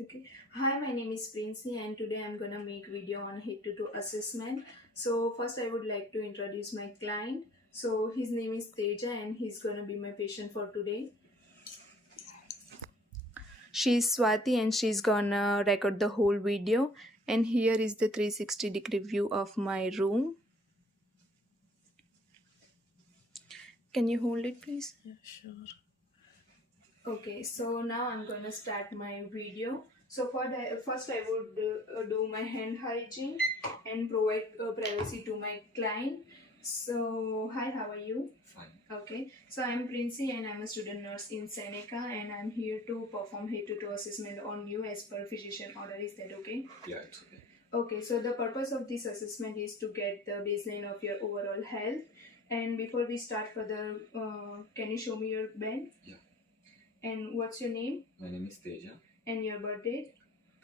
Okay. Hi, my name is Princey and today I'm gonna make video on head to toe assessment. So first I would like to introduce my client. So his name is Teja and he's gonna be my patient for today. She's Swati and she's gonna record the whole video. And here is the 360-degree view of my room. Can you hold it please? Yeah, sure. Okay, so now I'm gonna start my video. So for the first I would do my hand hygiene and provide privacy to my client. So hi, how are you? Fine. Okay, so I'm Princey and I'm a student nurse in Seneca and I'm here to perform head to toe assessment on you as per physician order. Is that okay? Yeah, it's okay. Okay, so the purpose of this assessment is to get the baseline of your overall health. And before we start further, can you show me your band? Yeah. And what's your name? My name is Teja. And your birth date?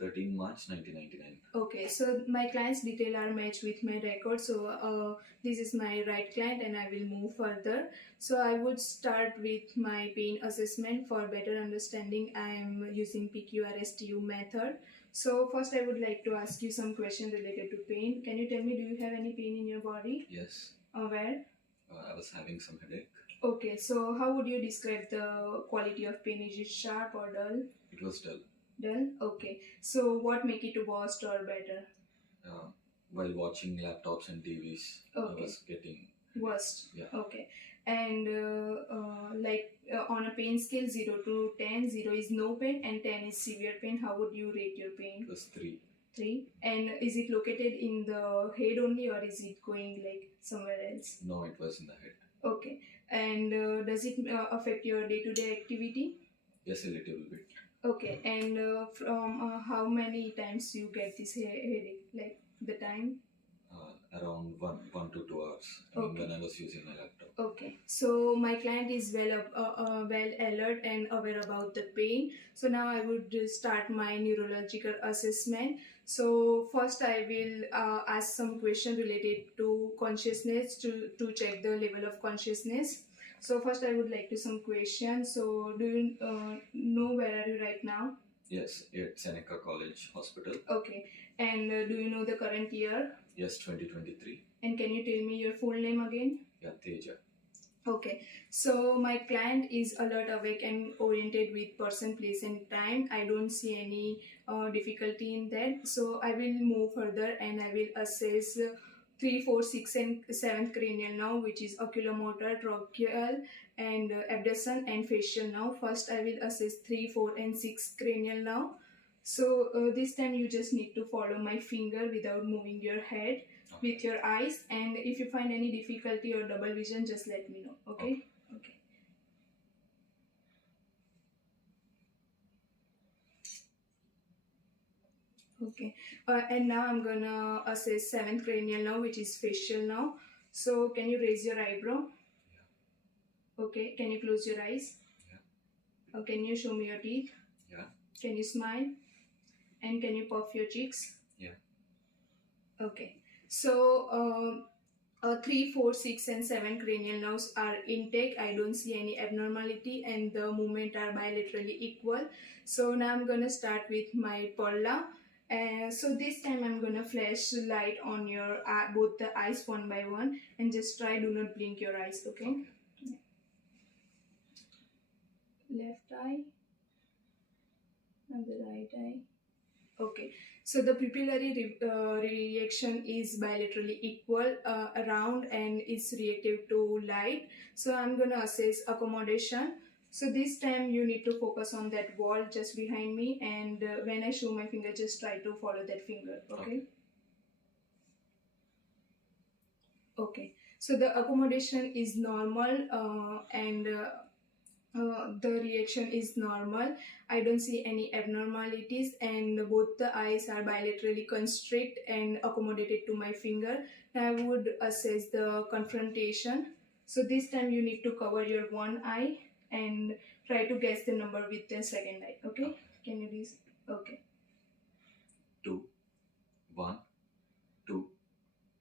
13 March 1999. Okay, so my client's detail are matched with my record. So this is my right client and I will move further. So I would start with my pain assessment. For better understanding, I am using PQRSTU method. So first I would like to ask you some question related to pain. Can you tell me, do you have any pain in your body? Yes. Where? I was having some headache. Okay, so how would you describe the quality of pain? Is it sharp or dull? It was dull. Dull? Okay. So what make it worse or better? While watching laptops and TVs, Okay. I was getting Worst. Yeah. Okay. And on a pain scale 0 to 10, 0 is no pain and 10 is severe pain. How would you rate your pain? It was 3. 3. And is it located in the head only or is it going like somewhere else? No, it was in the head. Okay. And does it affect your day-to-day activity? Yes, a little bit. Okay. And from how many times you get this headache? Like the time? Around 1 to 2 hours. Okay. When I was using my laptop. Okay, so my client is well alert and aware about the pain. So now I would start my neurological assessment. So first I will ask some question related to consciousness to check the level of consciousness. So first I would like to some questions. So do you know where are you right now? Yes, at Seneca College Hospital. Okay, and do you know the current year? Yes, 2023. And can you tell me your full name again? Yeah, Teja. Okay, so my client is alert, awake, and oriented with person, place, and time. I don't see any difficulty in that. So I will move further and I will assess 3, 4, 6, and 7th cranial now, which is oculomotor, tracheal, and abduction and facial now. First, I will assess 3, 4, and 6 cranial now. So this time you just need to follow my finger without moving your head with your eyes, and if you find any difficulty or double vision, just let me know. Okay. Okay. And now I'm gonna assess 7th cranial now, which is facial now. So can you raise your eyebrow? Yeah. Okay. Can you close your eyes? Yeah. Can you show me your teeth? Yeah. Can you smile? And can you puff your cheeks? Yeah. Okay. So 3, 4, 6, and 7 cranial nerves are intake. I don't see any abnormality and the movement are bilaterally equal. So now I'm gonna start with my Perla. So this time I'm gonna flash light on your both the eyes one by one, and just try do not blink your eyes. Okay. Left eye. Now the right eye. Okay, so the pupillary reaction is bilaterally equal around and is reactive to light. So I'm going to assess accommodation. So this time you need to focus on that wall just behind me, and when I show my finger, just try to follow that finger. Okay. Okay, so the accommodation is normal and the reaction is normal. I don't see any abnormalities and both the eyes are bilaterally constrict and accommodated to my finger. Now I would assess the confrontation. So this time you need to cover your one eye and try to guess the number with the second eye. Okay? Can you please? Okay. 2, 1, 2,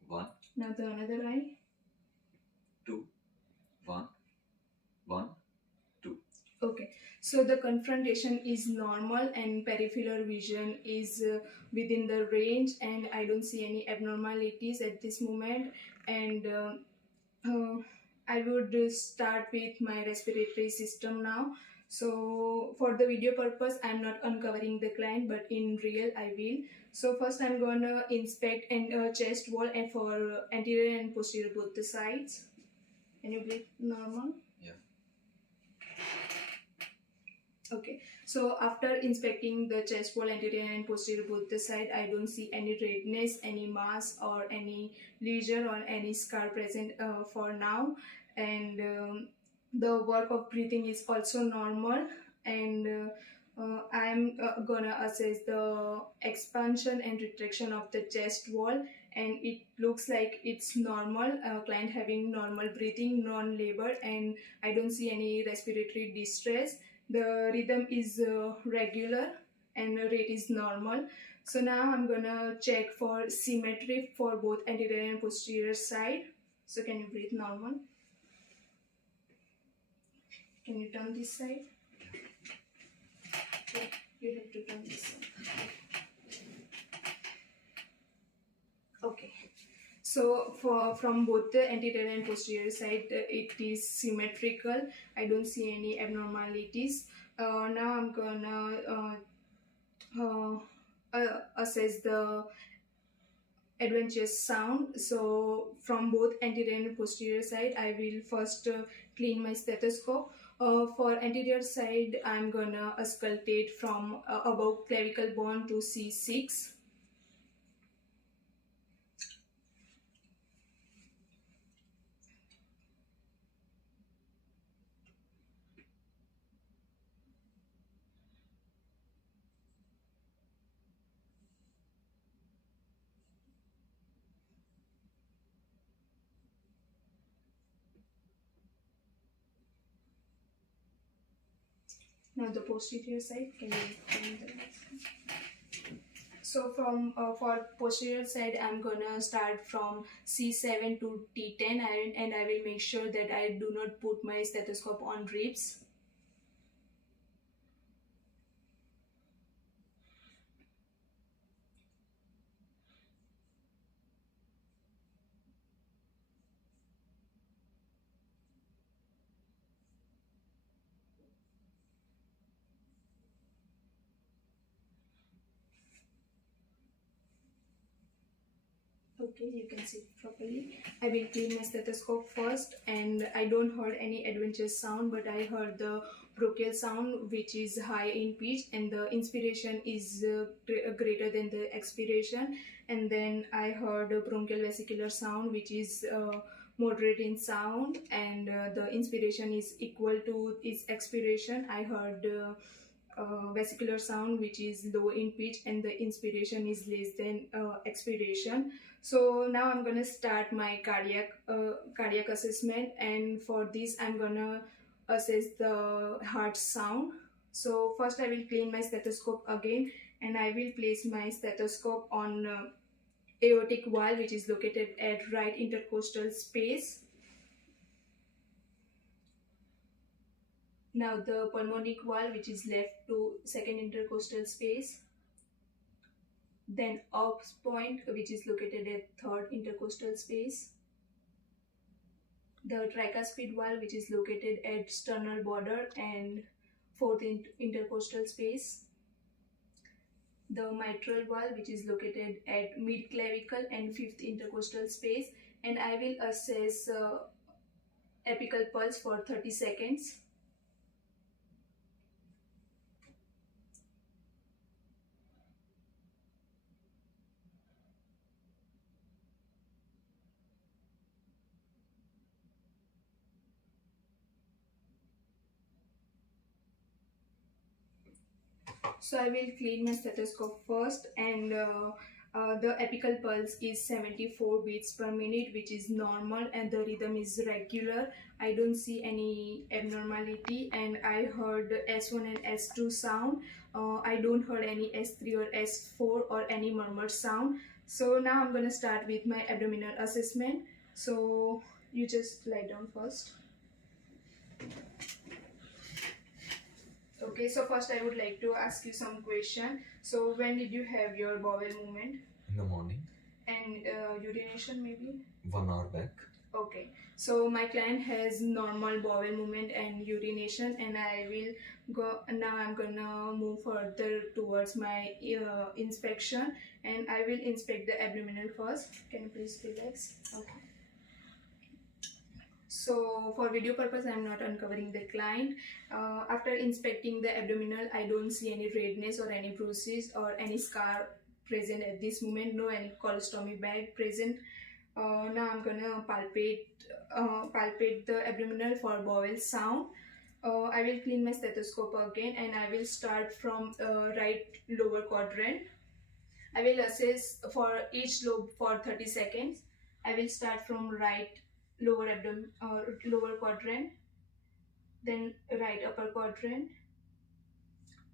1. Now the another eye. 2, 1, 1, 2. Okay, So the confrontation is normal and peripheral vision is within the range, and I don't see any abnormalities at this moment. And I would start with my respiratory system now. So for the video purpose, I'm not uncovering the client, but in real I will. So first I'm gonna inspect and chest wall and for anterior and posterior both the sides. Can you breathe normal? Yeah. Okay, so after inspecting the chest wall, anterior and posterior both the side, I don't see any redness, any mass or any lesion or any scar present for now. And the work of breathing is also normal. And I'm gonna assess the expansion and retraction of the chest wall, and it looks like it's normal. Client having normal breathing, non-labor, and I don't see any respiratory distress. The rhythm is regular and the rate is normal. So now I'm gonna check for symmetry for both anterior and posterior side. So can you breathe normal? Can you turn this side? Okay, you have to turn this side. Okay. So from both the anterior and posterior side, it is symmetrical. I don't see any abnormalities. Now I'm gonna assess the adventitious sound. So from both anterior and posterior side, I will first clean my stethoscope. For anterior side, I'm gonna auscultate from above clavicle bone to C6. Now the posterior side, can you find the next? So from for posterior side, I'm gonna start from C7 to T10, and I will make sure that I do not put my stethoscope on ribs. Okay, you can see it properly. I will clean my stethoscope first, and I don't heard any adventitious sound, but I heard the bronchial sound, which is high in pitch, and the inspiration is greater than the expiration. And then I heard a bronchial vesicular sound, which is moderate in sound, and the inspiration is equal to its expiration. I heard vesicular sound, which is low in pitch, and the inspiration is less than expiration. So now I'm gonna start my cardiac assessment, and for this I'm gonna assess the heart sound. So first I will clean my stethoscope again, and I will place my stethoscope on aortic valve, which is located at right intercostal space. Now the pulmonic valve, which is left to second intercostal space. Then aux point, which is located at third intercostal space. The tricuspid valve, which is located at sternal border and fourth intercostal space. The mitral valve, which is located at mid clavicle and fifth intercostal space. And I will assess apical pulse for 30 seconds. So I will clean my stethoscope first, and the apical pulse is 74 beats per minute, which is normal, and the rhythm is regular. I don't see any abnormality, and I heard S1 and S2 sound. I don't heard any S3 or S4 or any murmur sound. So now I'm gonna start with my abdominal assessment. So you just lie down first. Okay, so first I would like to ask you some question. So when did you have your bowel movement In the morning, and urination maybe? 1 hour back. Okay, so my client has normal bowel movement and urination, and I will go now. I'm gonna move further towards my inspection, and I will inspect the abdominal first. Can you please relax? Okay. So for video purpose, I'm not uncovering the client. After inspecting the abdominal, I don't see any redness or any bruises or any scar present at this moment. No any colostomy bag present. Now I'm gonna palpate the abdominal for bowel sound. I will clean my stethoscope again, and I will start from right lower quadrant. I will assess for each lobe for 30 seconds. I will start from right lower abdomen or lower quadrant, then right upper quadrant,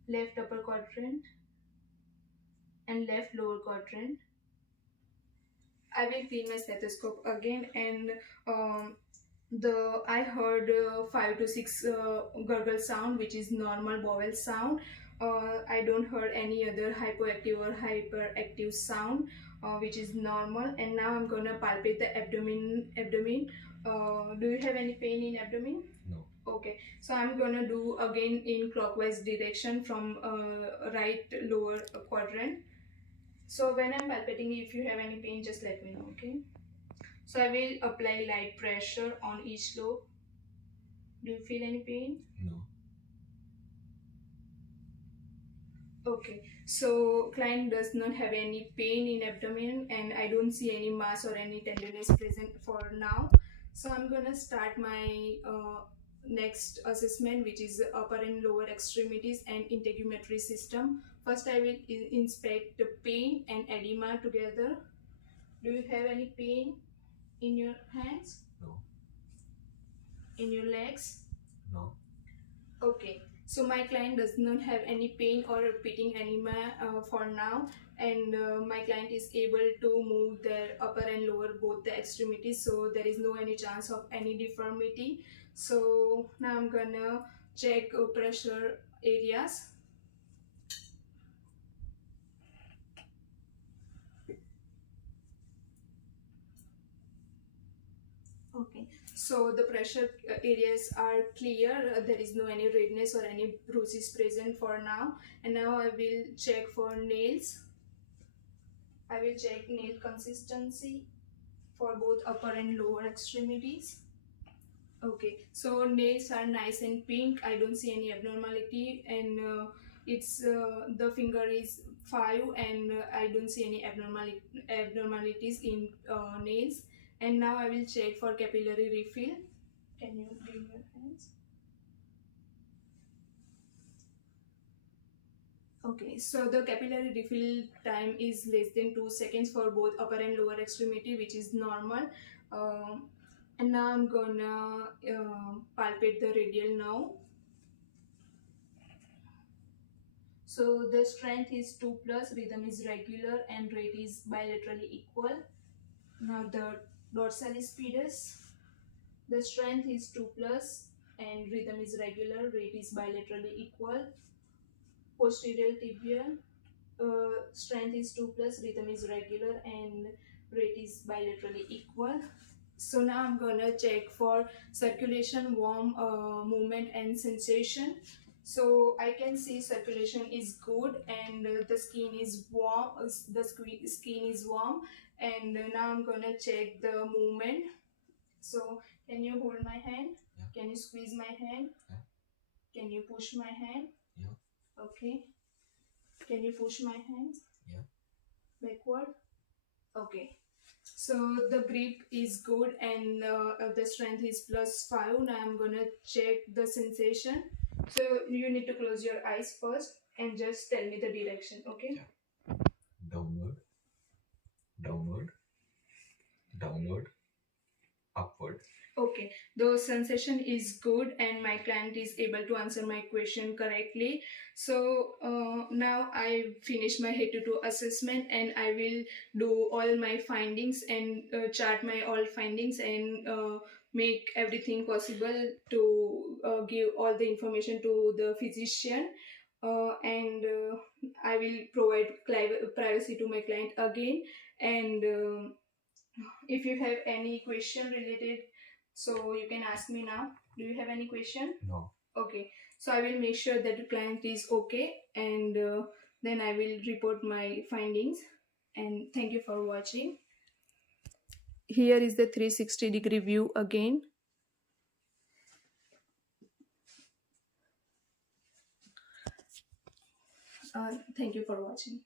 left upper quadrant, and left lower quadrant. I will clean my stethoscope again, and I heard 5 to 6 gurgle sound, which is normal bowel sound. I don't heard any other hypoactive or hyperactive sound, which is normal. And now I'm gonna palpate the abdomen. Do you have any pain in abdomen? No. Okay, so I'm gonna do again in clockwise direction from right lower quadrant. So when I'm palpating, if you have any pain, just let me know, okay? So I will apply light pressure on each lobe. Do you feel any pain? No. Okay, so client does not have any pain in abdomen, and I don't see any mass or any tenderness present for now. So I'm gonna start my next assessment, which is upper and lower extremities and integumentary system. First I will inspect the pain and edema together. Do you have any pain in your hands? No. In your legs? No. Okay, so my client does not have any pain or repeating edema for now, and my client is able to move their upper and lower both the extremities, so there is no any chance of any deformity. So now I'm gonna check pressure areas. Okay, so the pressure areas are clear. There is no any redness or any bruises present for now. And now I will check for nails. I will check nail consistency for both upper and lower extremities. Okay, so nails are nice and pink. I don't see any abnormality, and it's the finger is 5, and I don't see any abnormalities in nails. And now I will check for capillary refill. Can you bring your hands? Okay, so the capillary refill time is less than 2 seconds for both upper and lower extremity, which is normal. And now I'm gonna palpate the radial nerve. So the strength is 2 plus, rhythm is regular, and rate is bilaterally equal. Now the dorsalis pedis. The strength is 2 plus, and rhythm is regular, rate is bilaterally equal. Posterior tibial. Strength is 2 plus, rhythm is regular, and rate is bilaterally equal. So now I'm gonna check for circulation, warm movement and sensation. So I can see circulation is good, and the skin is warm. Skin is warm, and now I'm gonna check the movement. So can you hold my hand? Yeah. Can you squeeze my hand? Yeah. Can you push my hand? Yeah. Okay. Can you push my hand? Yeah. Backward? Okay. So the grip is good, and the strength is +5. Now I'm gonna check the sensation. So you need to close your eyes first and just tell me the direction, okay? Yeah. Downward, downward, downward, upward. Okay, the sensation is good and my client is able to answer my question correctly. So now I finished my head to toe assessment and I will do all my findings and chart my all findings and make everything possible to give all the information to the physician. And I will provide privacy to my client again. And if you have any question related, so you can ask me now. Do you have any question? No. Okay, so I will make sure that the client is okay, and then I will report my findings. And thank you for watching. Here is the 360-degree view again. Thank you for watching.